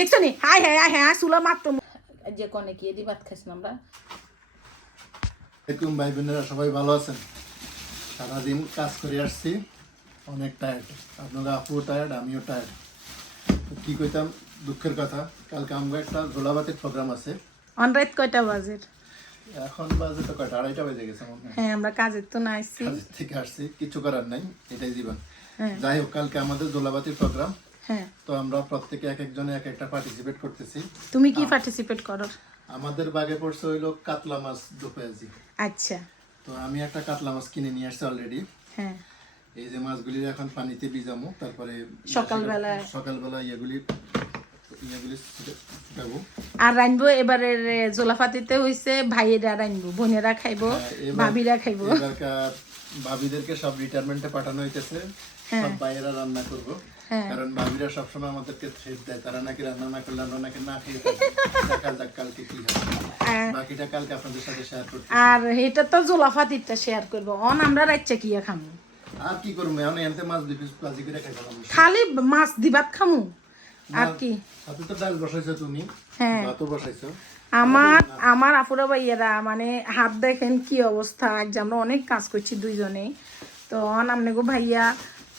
দেখছ নি? হাই হ্যাঁ হ্যাঁ মাত্র যে কনে কি এদি ভাত খাইছিলাম আমরা? এরকম ভাই বোনেরা সবাই ভালো আছেন? সারাদিন কাজ করে আসছি অনেক টায়ার্ড আপনারা আপুও টায়ার্ড আমিও টায়ার্ড কি কইতাম দুঃখের কথা কালকে আমরা একটা গোলাবাতির প্রোগ্রাম আছে। অন রাত কয়টা বাজের এখন বাজে তো কয়টা? আড়াইটা বেজে গেছে মনে হ্যাঁ। আমরা কাজের তো না আসছি কাজের থেকে আসছি কিছু করার নাই এটাই জীবন। হ্যাঁ। যাই হোক কালকে আমাদের দোলাবাতির প্রোগ্রাম হ্যাঁ। তো আমরা প্রত্যেকে এক একজনে এক একটা পার্টিসিপেট করতেছি। তুমি কি পার্টিসিপেট করো? আমাদের বাগে পড়ছে হইল কাতলা মাছ দু পেঁয়াজি আচ্ছা। তো আমি একটা কাতলা মাছ কিনে নিয়ে আসছি অলরেডি হ্যাঁ। এই যে মাছগুলি এখন পানিতে ভিজামো তারপরে সকালবেলায়। সকালবেলা ইয়েগুলি ইয়েগুলি ফুটাবো আর রানবো এবারে জোলাফাতিতে হইছে ভাইয়েরা রানবো বোনেরা খাইবো হ্যাঁ, ভাবিরা খাইবো। এবারকার ভাবিদেরকে সব রিটায়ারমেন্টে পাঠানো হইতেছে। সব বাইরেরা রান্না করব। হ্যাঁ। কারণ ভাবিরা সবসময় আমাদেরকে থ্রেট দেয় তারা নাকি রান্না না করলে আমরা নাকি না খেয়ে থাকি। দেখা যাক কালকে কি হয়। হ্যাঁ। বাকিটা কালকে আপনাদের সাথে শেয়ার আর এটা তো জোলাফাতিরটা শেয়ার করব। অন আমরা কিয়া খামু? আর কি করব? এখন এনতে মাছ দুই পিস ভাজি করে খাইছিলাম খালি মাছ দিবাত খামু? আর কি? সাথে তো ডাল বসাইছো তুমি। হ্যাঁ। ভাতও বসাইছো। আমার আমার আপুরা ভাইয়েরা মানে হাত দেখেন কি অবস্থা। আজ আমরা অনেক কাজ করছি দুইজনে তো অন আমনে গো ভাইয়া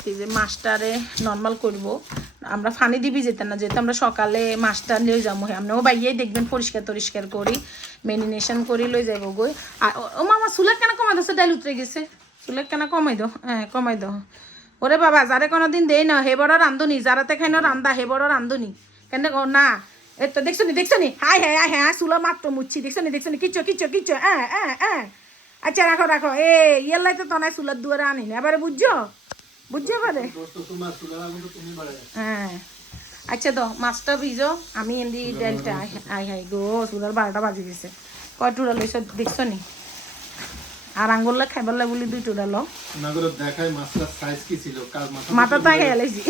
এই যে মাছটারে নর্মাল করব। আমরা ফানি দিবি যেতাম না, যেহেতু আমরা সকালে মাছটা নিয়ে যাব। আপনিও ভাইয়াই দেখবেন, পরিষ্কার টরিষ্কার করি মেরিনেশন করি, লই যাব গই আর ও- মামা, চুলের কেন কমাই দিচ্ছে ডাইল উতরে গেছে। চুলের কেন কমাই দাও? হ্যাঁ কমাই দাও। ওরে বাবা, যারে কোনো দিন দেই না, হে বড় রান্ধুনি যারাতে খাই না রান্দা হে বড় রান্ধুনি। কেন না। এ তো দেখছ নি দেখছ নি? হাই হ্যাঁ হ্যাঁ হ্যাঁ চুলা মাত্র মুচ্ছি। দেখছ নি দেখছ নি? কিচ্ছু কিচ্ছু কিচ্ছু হ্যাঁ হ্যাঁ হ্যাঁ আচ্ছা রাখো রাখো। এ ইয়েলাই তো তনায় চুলার দুয়ারে আনি না। এবারে বুঝছ? বুঝছ এবারে দোস্ত তোমার চুলার আগুন তো তুমি বাড়াই হ্যাঁ। আচ্ছা তো মাছটা ভিজো আমি এন্দি ডালটা আই হাই গো চুলার বারোটা বাজি গেছে। কয় টুরা লইছ দেখছ নি? আর আঙ্গুল্লা খাইবার লাগে বলি দুই টুরা লো না করে দেখায় মাছটার সাইজ কি ছিল কার মাথা মাথা তাই হেলাইছি।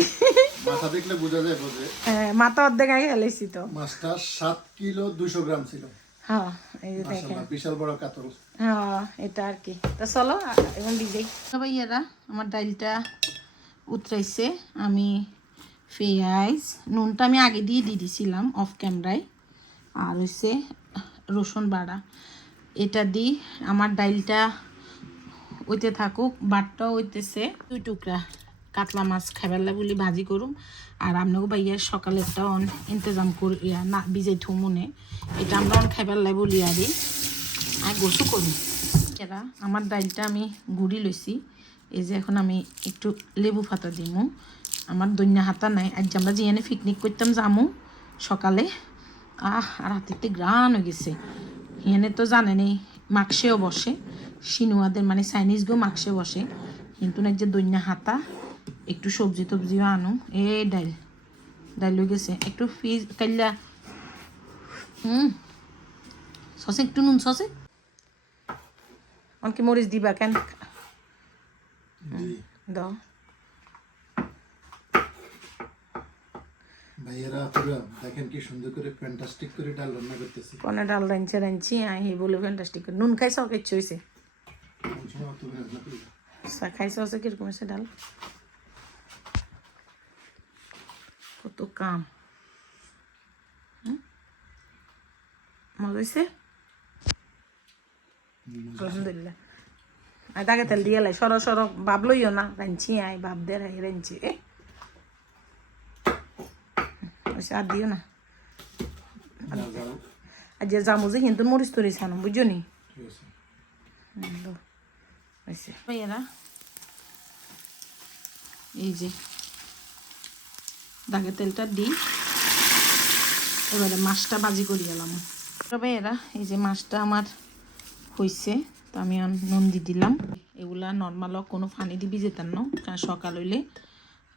মাথা দেখলে বোঝা যায় বোঝে হ্যাঁ মাথা অর্ধেক আগে হেলাইছি তো। মাছটা সাত কিলো দুশো গ্রাম ছিল। হ্যাঁ এই যে দেখেন। বিশাল বড় কাতল। হ্যাঁ এটা আর কি। তো চলো এখন ডিজাই ভাইয়ারা আমার ডালটা উতরাইছে। আমি পেঁয়াজ নুনটা আমি আগে দিয়ে দিয়ে দিছিলাম অফ ক্যামেরায় আর হচ্ছে রসুন বাড়া। এটা দিই আমার ডাইলটা ওইতে থাকুক বাটটা হইতেছে। দুই টুকরা। কাতলা মাছ খাইবার লাগে বলি ভাজি করুম আর আপনাকে ভাইয়া সকালে একটা অন ইন্তজাম করি না বিজাই থু মনে। এটা আমরা অন খাইবার লাগে বলি আরে আর গোসু করি এরা আমার ডালটা আমি গুড়ি লইছি এই যে এখন আমি একটু লেবু ফাতা দিমু। আমার দৈন্য হাতা নাই। আজ আমরা যেখানে পিকনিক করতাম যামু সকালে। আহ, আর হাতিতে গ্রান হয়ে গেছে। হিয়ানে তো জানেনই মাকসেও বসে। সিনুয়াদের মানে চাইনিজ গো মাকসে বসে। কিন্তু না যে দৈন্য হাতা। একটু সবজি টবজিও আনো। এ ডাইল ডাইল হয়ে গেছে। একটু ফিজ কাইলা। হুম সসে একটু নুন সসে অনকে মরিচ দিবা কেন দাও ভাইয়েরা পুরো দেখেন কি সুন্দর করে ফ্যান্টাস্টিক করে ডাল রান্না করতেছি। কনে ডাল রাঁধছে রাঁধছি বলে ফ্যান্টাস্টিক নুন খাইছ কিচ্ছু খাইছ আছে কীরকম আছে ডাল? কত কাম? মজা হয়েছে আলহামদুলিল্লাহ তাকে তেল দিয়ে লাই সর সর ভাব লইও না রাঁধছি আই ভাব দে রাই রাঁধছি এ আর দিও না আর যে জামু যে কিন্তু মরিচ তরিস আনো বুঝছ নি এই যে দাগে তেলটা দিই। এবারে মাছটা বাজি করি এলাম। ভাইয়ারা এই যে মাছটা আমার হয়েছে তো আমি নুন দিয়ে দিলাম। এগুলা নর্মাল কোনো পানি দিবি যেতাম না, কারণ সকাল হইলে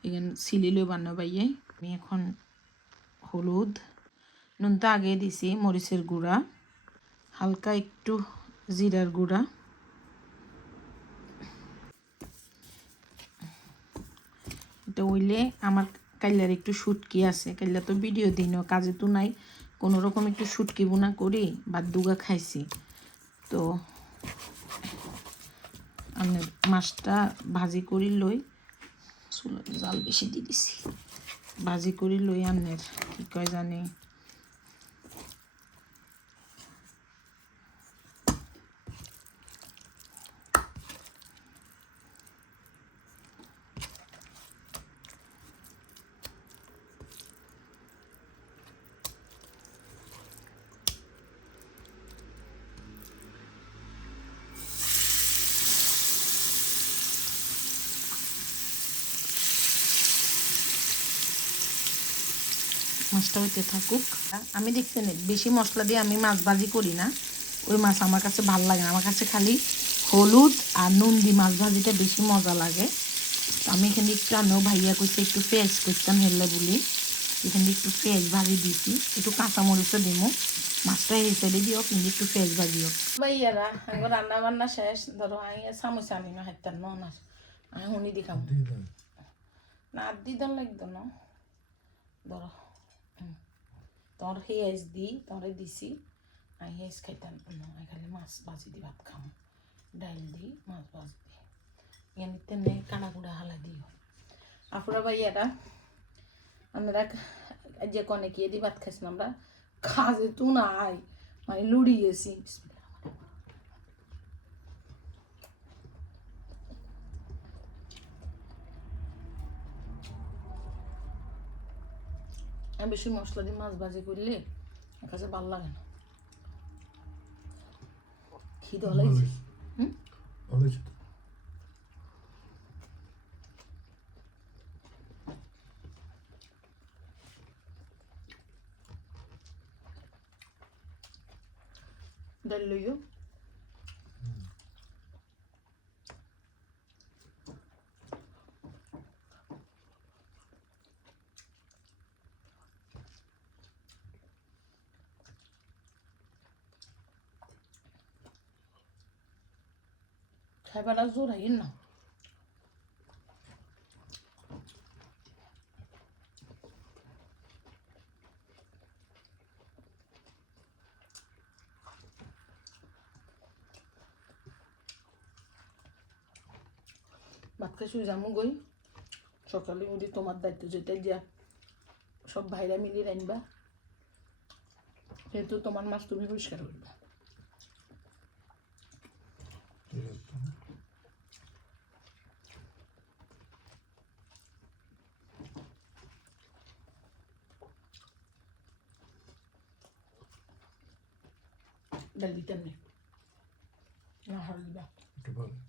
এখানে সিলিলেও বান্ন বাইয়ে আমি এখন হলুদ, নুনটা আগে দিছি, মরিচের গুঁড়া, হালকা একটু জিরার গুঁড়া। এটা হইলে আমার কাইলার একটু শুটকি আছে, কাইলা তো ভিডিও দিন কাজে তো নাই। কোনো রকম একটু শুটকি বোনা করি বা দুগা খাইছি। তো আমি মাছটা ভাজি করি লই জাল বেশি দিয়ে দিছি। ভাজি করি লই আমনের কি কয় জানি? মাছটা হইতে থাকুক। আমি দেখছি না বেশি মশলা দিয়ে আমি মাছ ভাজি করি না। ওই মাছ আমার কাছে ভালো লাগে না। আমার কাছে খালি হলুদ আর নুন দিয়ে মাছ ভাজিটা বেশি মজা লাগে। তো আমি এখানে একটু আনো ভাইয়া কইছে একটু পেঁয়াজ করতাম হেললে বলি। এখানে একটু পেঁয়াজ ভাজি দিছি। একটু কাঁচামরিচও দিমো। মাছটা এই সাইডে দিও কিন্তু একটু পেঁয়াজ ভাজিও ভাইয়ারা রান্না বান্না শেষ। ধরো আমি সামোসা আনি না হাইতার ন না আমি শুনি দি খাম না আর দি দল লাগতো না। ধরো। তোর হেঁয়াজ দি তোরে দিছি আমি হেঁয়াজ খাইতাম খালি মাছ ভাজি দি ভাত খাম ডাইল দি মাছ ভাজি দি এখানে তেনে কানা কুড়া হালা দিও আপুরা ভাইয়ারা আমরা যে কনে কি দি ভাত খাইছিলাম আমরা খাজে তু না আয় মানে লুড়ি বেশি মশলা দিয়ে মাছ ভাজি করলে আমার কাছে ভালো লাগে না খিদে লাগছে হুম ভালো হয়েছে খাইবার জোর হাইন না। ভাত খাই শুয়ে যাব গই। সকালে উঠি তোমার দায়িত্ব যেটা দিয়া সব ভাইরা মিলিয়ে রাখবা যেহেতু তোমার মাছ তুমি পরিষ্কার করবা। ঠিক আছে। ডাল দিতাম নেই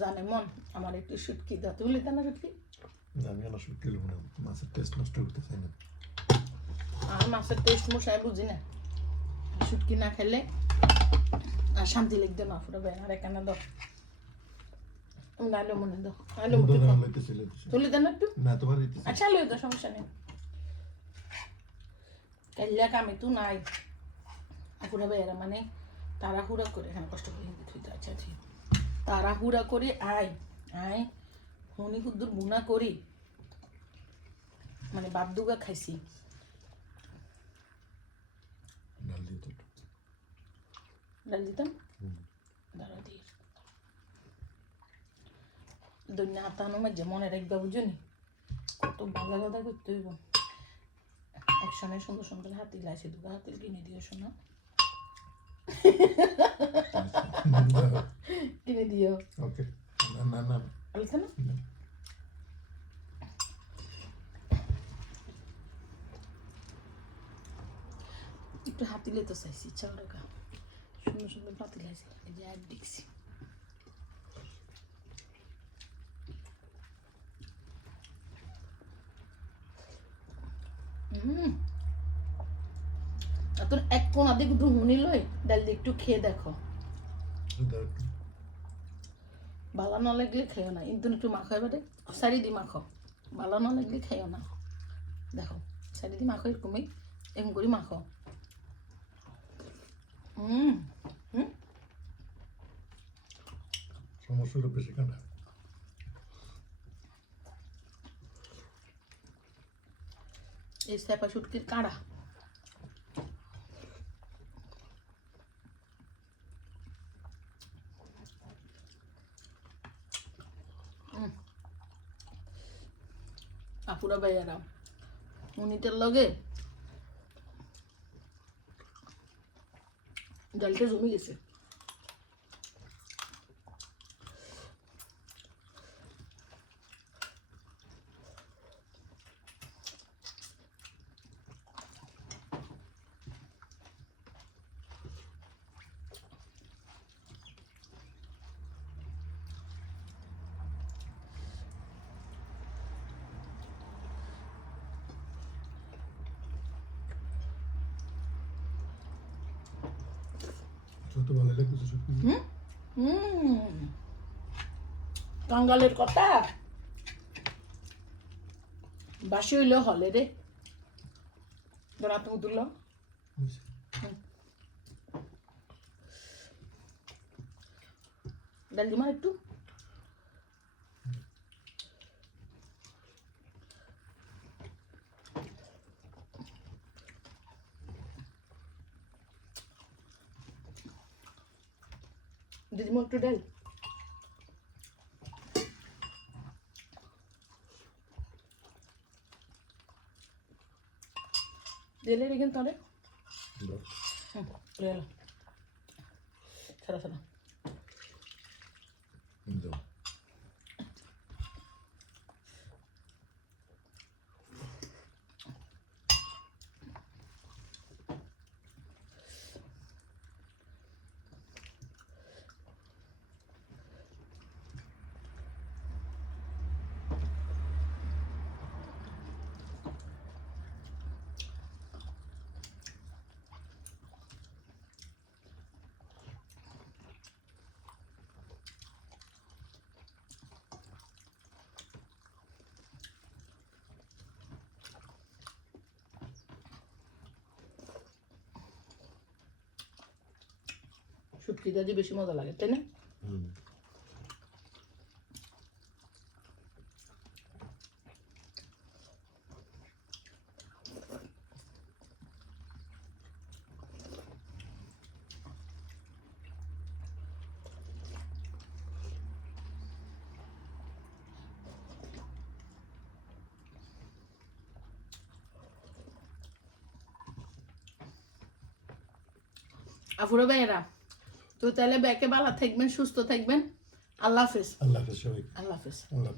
জানে মন আমার একটু শুটকি দাও। তুই লিতে না শুটকি আমি আর শুটকি না। মাছের টেস্ট নষ্ট করতে চাই না। আর মাছের টেস্ট মশাই বুঝি না। শুটকি না খেলে আর শান্তি লাগবে না পুরো বেড়ার এখানে দাও? নাইলে মনে দাও দাও। লইতেছে। তুলে দেন একটু? না তোমার। আচ্ছা লই তো সমস্যা নেই। কাল্লা কামে তো নাই। এখনও বেড়া মানে তারা তাড়াহুড়া করে হ্যাঁ কষ্ট করে থুইতে আচ্ছা ঠিক। তাড়াহুড়া করে আয় আয়। হুনি হুদ্দুর বুনা করি। মানে বাপদুগা খাইছি। ডাল দিয়ে ডাল দিতাম। দাঁড়া দিয়ে দৈন্য হাতানো মাঝে মনে রাখবা বুঝনি? কত বাজা গাদা করতে হইব। একসঙ্গে সুন্দর সুন্দর হাতি লাইছে দুটো হাতি কিনে দিও শোনা। কিনে দিও ওকে না না না না। একটু হাতি লেতে চাইছি চাল টাকা সুন্দর সুন্দর হাতি লাইছে এই যে এক দেখছি তোর এক কোনা দিকে একটু হুনি লই ডাল একটু খেয়ে দেখো। ভালো না লাগলে খেও না। কিন্তু একটু মাখো এবারে। সারি দি মাখো। ভালো না লাগলে খেও না। দেখো সারি দি মাখো এরকমই এরকম করে মাখো। হুম হুম সমস্যা বেশি কাটা এই স্যাপা শুটকির কাঁড়া। আপুরা ভাইয়ারা। উনিটার লগে ডালটা জমে গেছে। যত ভালো লাগছে সত্যি হুম। কাঙ্গালের কথা? বাসি হইলেও হলে রে। উঠল ডাল দিমা একটু। দিদিমা একটু ডাল দিলে রেখেন তাহলে হুম। রেল শুটকিটা দিয়ে বেশি মজা লাগে তাই না? আফুরা ভাইয়েরা তো তাহলে ব্যাকে ভালো থাকবেন সুস্থ থাকবেন। আল্লাহ হাফেজ। আল্লাহ হাফেজ সবাই আল্লাহ হাফেজ। আল্লাহ